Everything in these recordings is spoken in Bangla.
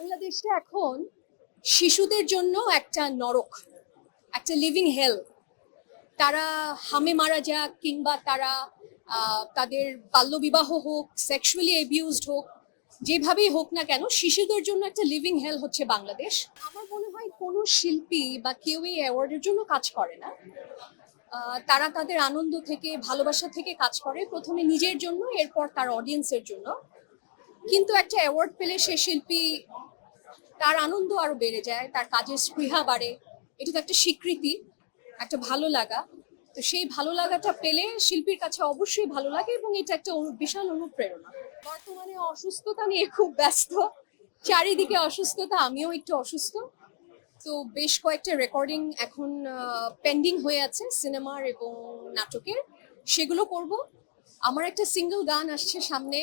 বাংলাদেশে এখন শিশুদের জন্য একটা নরক, একটা লিভিং হেল। তারা হামে মারা যাক কিংবা তারা তাদের বাল্যবিবাহ হোক, সেক্সুয়ালি অ্যাবিউজড হোক, যেভাবেই হোক না কেন শিশুদের জন্য একটা লিভিং হেল হচ্ছে বাংলাদেশ। আমার মনে হয় কোনো শিল্পী বা কেউ এই অ্যাওয়ার্ডের জন্য কাজ করে না। তারা তাদের আনন্দ থেকে, ভালোবাসা থেকে কাজ করে, প্রথমে নিজের জন্য, এরপর তার অডিয়েন্সের জন্য। কিন্তু একটা অ্যাওয়ার্ড পেলে সে শিল্পী, তার আনন্দ আরো বেড়ে যায়, তার কাজের স্পৃহা বাড়ে। এটা তো একটা স্বীকৃতি, একটা ভালো লাগা। তো সেই ভালো লাগাটা পেলে শিল্পীর কাছে অবশ্যই ভালো লাগে এবং এটা একটা বিশাল অনুপ্রেরণা। বর্তমানে অসুস্থতা নিয়ে খুব ব্যস্ত, চারিদিকে অসুস্থতা, আমিও একটু অসুস্থ। তো বেশ কয়েকটা রেকর্ডিং এখন পেন্ডিং হয়ে আছে সিনেমার এবং নাটকের, সেগুলো করব। আমার একটা সিঙ্গেল গান আসছে সামনে,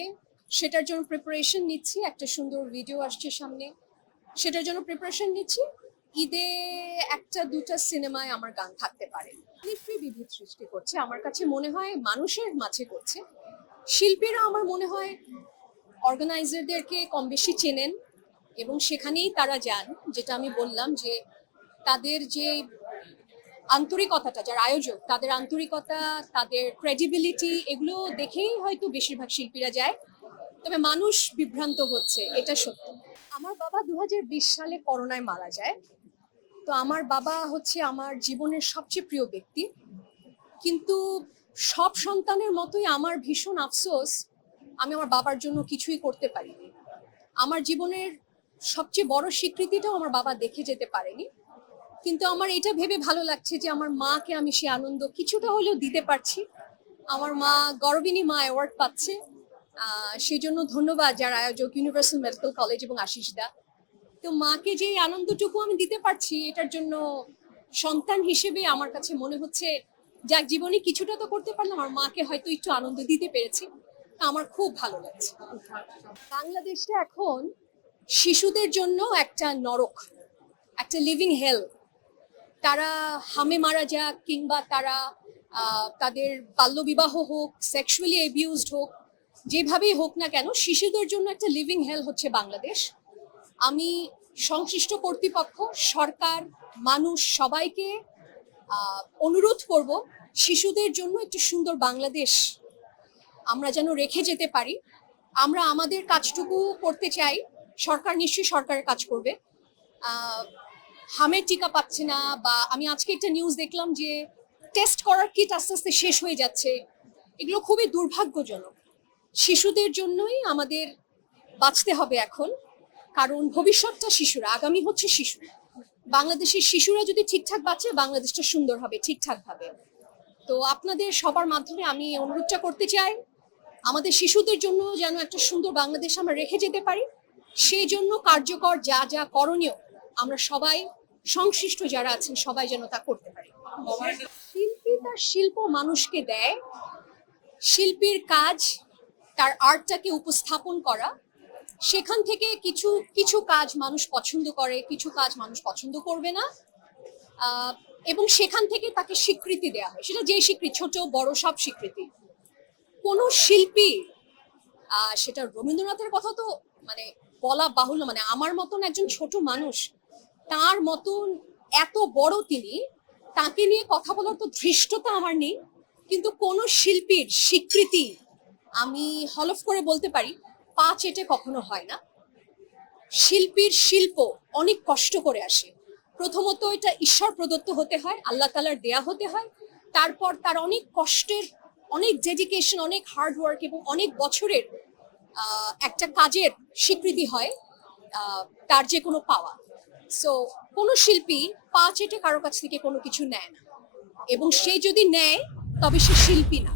সেটার জন্য প্রিপারেশন নিচ্ছি। একটা সুন্দর ভিডিও আসছে সামনে, সেটার জন্য প্রিপারেশন নিচ্ছি। ঈদে একটা দুটা সিনেমায় আমার গান থাকতে পারে। নিশ্চয়ই বিভেদ সৃষ্টি করছে, আমার কাছে মনে হয় মানুষের মাঝে করছে। শিল্পীরা আমার মনে হয় অর্গানাইজারদেরকে কম বেশি চেনেন এবং সেখানেই তারা যান। যেটা আমি বললাম যে তাদের যে আন্তরিকতাটা, যার আয়োজক তাদের আন্তরিকতা, তাদের ক্রেডিবিলিটি, এগুলো দেখেই হয়তো বেশিরভাগ শিল্পীরা যায়। তবে মানুষ বিভ্রান্ত হচ্ছে, এটা সত্য। আমার বাবা 2020 সালে করোনায় মারা যায়। তো আমার বাবা হচ্ছে আমার জীবনের সবচেয়ে প্রিয় ব্যক্তি। কিন্তু সব সন্তানের মতোই আমার ভীষণ আফসোস, আমি আমার বাবার জন্য কিছুই করতে পারিনি। আমার জীবনের সবচেয়ে বড় স্বীকৃতিটাও আমার বাবা দেখে যেতে পারেনি। কিন্তু আমার এটা ভেবে ভালো লাগছে যে আমার মাকে আমি সে আনন্দ কিছুটা হলেও দিতে পারছি। আমার মা গর্বিনী মা অ্যাওয়ার্ড পাচ্ছে, সেই জন্য ধন্যবাদ যারা আয়োজক, ইউনিভার্সাল মেডিকেল কলেজ এবং আশিস দা। তো মাকে যে আনন্দটুকু আমি দিতে পারছি, এটার জন্য সন্তান হিসেবে আমার কাছে মনে হচ্ছে যাক, জীবনে কিছুটা তো করতে পারলাম, আমার মাকে হয়তো একটু আনন্দ দিতে পেরেছি। তা আমার খুব ভালো লাগছে। বাংলাদেশে এখন শিশুদের জন্য একটা নরক, একটা লিভিং হেল। তারা হামে মারা যাক কিংবা তারা তাদের বাল্যবিবাহ হোক, সেক্সুয়ালি অ্যাবিউজড হোক, যেভাবেই হোক না কেন শিশুদের জন্য একটা লিভিং হেল হচ্ছে বাংলাদেশ। আমি সংশ্লিষ্ট কর্তৃপক্ষ, সরকার, মানুষ সবাইকে অনুরোধ করব, শিশুদের জন্য একটি সুন্দর বাংলাদেশ আমরা যেন রেখে যেতে পারি। আমরা আমাদের কাজটুকু করতে চাই, সরকার নিশ্চয়ই সরকারের কাজ করবে। হামের টিকা পাচ্ছে না, বা আমি আজকে একটা নিউজ দেখলাম যে টেস্ট করার কিট আস্তে আস্তে শেষ হয়ে যাচ্ছে। এগুলো খুবই দুর্ভাগ্যজনক। শিশুদের জন্যই আমাদের বাঁচতে হবে এখন, কারণ ভবিষ্যৎটা শিশুরা, আগামী হচ্ছে শিশু। বাংলাদেশের শিশুরা যদি ঠিকঠাক বাঁচে, বাংলাদেশটা সুন্দর হবে ঠিকঠাক ভাবে। তো আপনাদের সবার মাধ্যমে আমি অনুরোধটা করতে চাই, আমাদের শিশুদের জন্য যেন একটা সুন্দর বাংলাদেশ আমরা রেখে যেতে পারি। সেই জন্য কার্যকর যা যা করণীয় আমরা সবাই, সংশ্লিষ্ট যারা আছেন সবাই যেন তা করতে পারি। শিল্পী তার শিল্প মানুষকে দেয়, শিল্পীর কাজ তার আর্টটাকে উপস্থাপন করা। সেখান থেকে কিছু কিছু কাজ মানুষ পছন্দ করে, কিছু কাজ মানুষ পছন্দ করবে না, এবং সেখান থেকে তাকে স্বীকৃতি দেওয়া হয়। সেটা যে স্বীকৃতি, ছোট বড় সব স্বীকৃতি। কোনো শিল্পী, সেটা রবীন্দ্রনাথের কথা তো মানে বলা বাহুল্য, মানে আমার মতন একজন ছোট মানুষ, তার মতন এত বড় তিনি, তাকে নিয়ে কথা বলার তো ধৃষ্টতা আমার নেই। কিন্তু কোন শিল্পীর স্বীকৃতি আমি হলফ করে বলতে পারি 5 এটে কখনো হয় না। শিল্পীর শিল্প অনেক কষ্ট করে আসে। প্রথমত এটা ঈশ্বর প্রদত্ত হতে হয়, আল্লাহ তাআলার দেয়া হতে হয়। তারপর তার অনেক কষ্টের, অনেক ডেডিকেশন, অনেক হার্ড ওয়ার্ক এবং অনেক বছরের একটা কাজের স্বীকৃতি হয় তার যে কোনো পাওয়া। সো কোনো শিল্পী 5 এটে কারো কাছ থেকে কোনো কিছু নেয় না, এবং সে যদি নেয় তবে সে শিল্পী না।